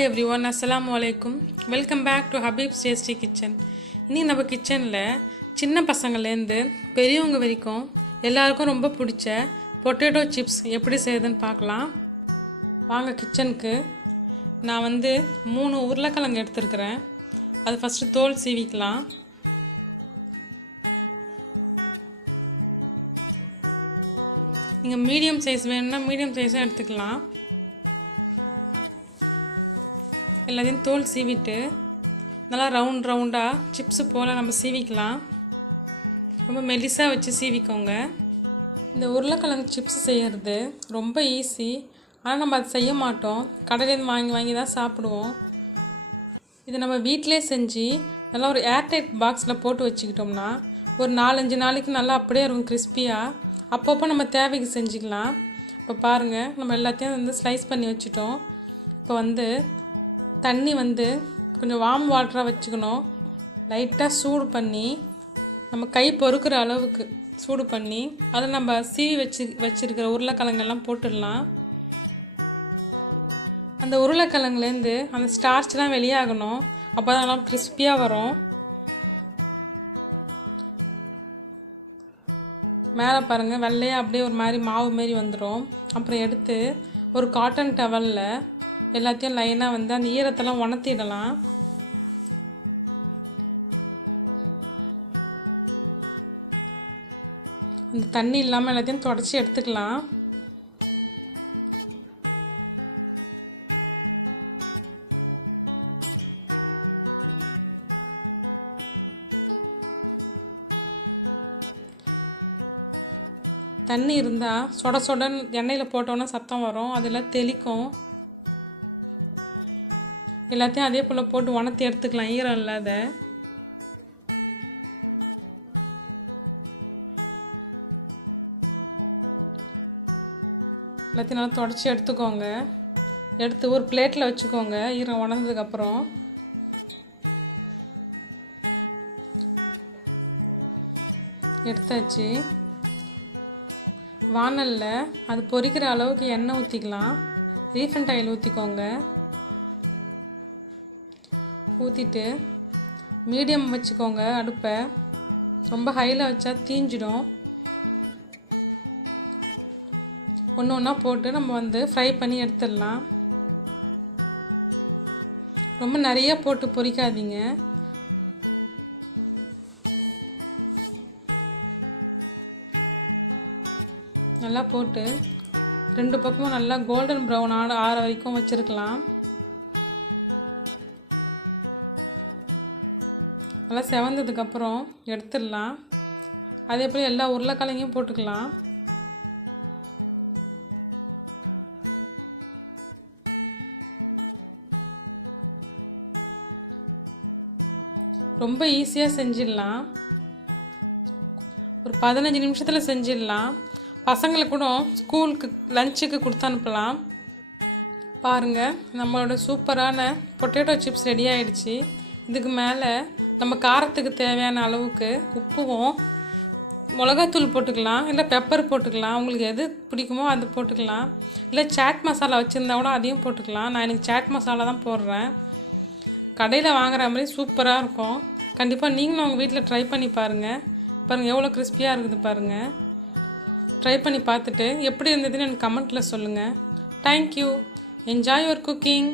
Hi every one, அஸ்ஸலாமு அலைக்கும். Welcome back to Habib's tasty kitchen. இன்றைக்கி நம்ம கிச்சனில் சின்ன பசங்கள்லேருந்து பெரியவங்க வரைக்கும் எல்லாருக்கும் ரொம்ப பிடிச்ச பொட்டேட்டோ சிப்ஸ் எப்படி செய்யுதுன்னு பார்க்கலாம். வாங்க கிச்சனுக்கு. நான் 3 உருளைக்கிழங்கு எடுத்துருக்கிறேன். அது ஃபஸ்ட்டு தோல் சீவிக்கலாம். நீங்கள் மீடியம் சைஸ் வேணும்னா மீடியம் சைஸும் எடுத்துக்கலாம். எல்லாத்தையும் தோல் சீவிட்டு நல்லா ரவுண்டாக சிப்ஸு போல் நம்ம சீவிக்கலாம். ரொம்ப மெலிசாக வச்சு சீவிக்கோங்க. இந்த உருளைக்கிழங்கு சிப்ஸ் செய்கிறது ரொம்ப ஈஸி. ஆனால் நம்ம அதை செய்ய மாட்டோம், கடையிலேருந்து வாங்கி தான் சாப்பிடுவோம். இது நம்ம வீட்டிலே செஞ்சு நல்லா ஒரு ஏர்டைட் பாக்ஸில் போட்டு வச்சுக்கிட்டோம்னா ஒரு 4-5 நாளைக்கு நல்லா அப்படியே இருக்கும் கிறிஸ்பியாக. அப்பப்போ நம்ம தேவைக்கு செஞ்சுக்கலாம். இப்போ பாருங்கள், நம்ம எல்லாத்தையும் ஸ்லைஸ் பண்ணி வச்சுட்டோம். இப்போ தண்ணி கொஞ்சம் வார்ம் வாட்டராக வச்சுக்கணும். லைட்டாக சூடு பண்ணி நம்ம கை பொறுக்கிற அளவுக்கு சூடு பண்ணி அதில் நம்ம சீவி வச்சுருக்கிற உருளைக்கிழங்கெல்லாம் போட்டுடலாம். அந்த உருளைக்கிழங்குலேருந்து அந்த ஸ்டார்ச்லாம் வெளியாகணும். அப்போ தான் நல்லா கிறிஸ்பியாக வரும். மேலே பாருங்கள், வெள்ளையாக அப்படியே ஒரு மாதிரி மாவு மாரி வந்துடும். அப்புறம் எடுத்து ஒரு காட்டன் டவலில் எல்லாத்தையும் லைனாக அந்த ஈரத்தெல்லாம் உணர்த்திடலாம். அந்த தண்ணி இல்லாமல் எல்லாத்தையும் தொடச்சி எடுத்துக்கலாம். தண்ணி இருந்தால் சொட எண்ணெயில் போட்டோன்னா சத்தம் வரும், அதில் தெளிக்கும். எல்லாத்தையும் அதே போல் போட்டு உணர்த்தி எடுத்துக்கலாம் ஈரம் இல்லாத. எல்லாத்தையும் நல்லா தொடச்சி எடுத்துக்கோங்க. எடுத்து ஒரு பிளேட்டில் வச்சுக்கோங்க. ஈரம் உணர்ந்ததுக்கப்புறம் எடுத்தாச்சு. வானலில் அது பொரிக்கிற அளவுக்கு எண்ணெய் ஊற்றிக்கலாம். ரீஃபைண்ட் ஆயில் ஊற்றிக்கோங்க. ஊற்றிட்டு மீடியம் வச்சுக்கோங்க அடுப்பை. ரொம்ப ஹையில் வச்சா தீஞ்சிடும். ஒன்று ஒன்றா போட்டு நம்ம ஃப்ரை பண்ணி எடுத்துடலாம். ரொம்ப நிறைய போட்டு பொரிக்காதீங்க. நல்லா போட்டு 2 பக்கமும் நல்லா கோல்டன் ப்ரௌன் ஆற வரைக்கும் வச்சுருக்கலாம். நல்லா செவந்ததுக்கப்புறம் எடுத்துடலாம். அதே போல் எல்லா உருளைக்கிழங்கையும் போட்டுக்கலாம். ரொம்ப ஈஸியாக செஞ்சிடலாம். ஒரு 15 நிமிஷத்தில் செஞ்சிடலாம். பசங்களுக்கு கூட ஸ்கூலுக்கு லஞ்சுக்கு கொடுத்து அனுப்பலாம். பாருங்கள், நம்மளோட சூப்பரான பொட்டேட்டோ சிப்ஸ் ரெடி ஆகிடுச்சு. இதுக்கு மேலே நம்ம காரத்துக்கு தேவையான அளவுக்கு உப்புவும் மிளகாத்தூள் போட்டுக்கலாம், இல்லை பெப்பர் போட்டுக்கலாம். உங்களுக்கு எது பிடிக்குமோ அது போட்டுக்கலாம். இல்லை சாட் மசாலா வச்சுருந்தா கூட அதையும் போட்டுக்கலாம். நான் இன்றைக்கி சாட் மசாலா தான் போடுறேன். கடையில் வாங்குற மாதிரி சூப்பராக இருக்கும். கண்டிப்பாக நீங்களும் உங்கள் வீட்டில் ட்ரை பண்ணி பாருங்கள். பாருங்கள் எவ்வளோ கிறிஸ்பியாக இருக்குது பாருங்கள். ட்ரை பண்ணி பார்த்துட்டு எப்படி இருந்ததுன்னு எனக்கு கமெண்ட்டில் சொல்லுங்கள். தேங்க்யூ. Enjoy your cooking.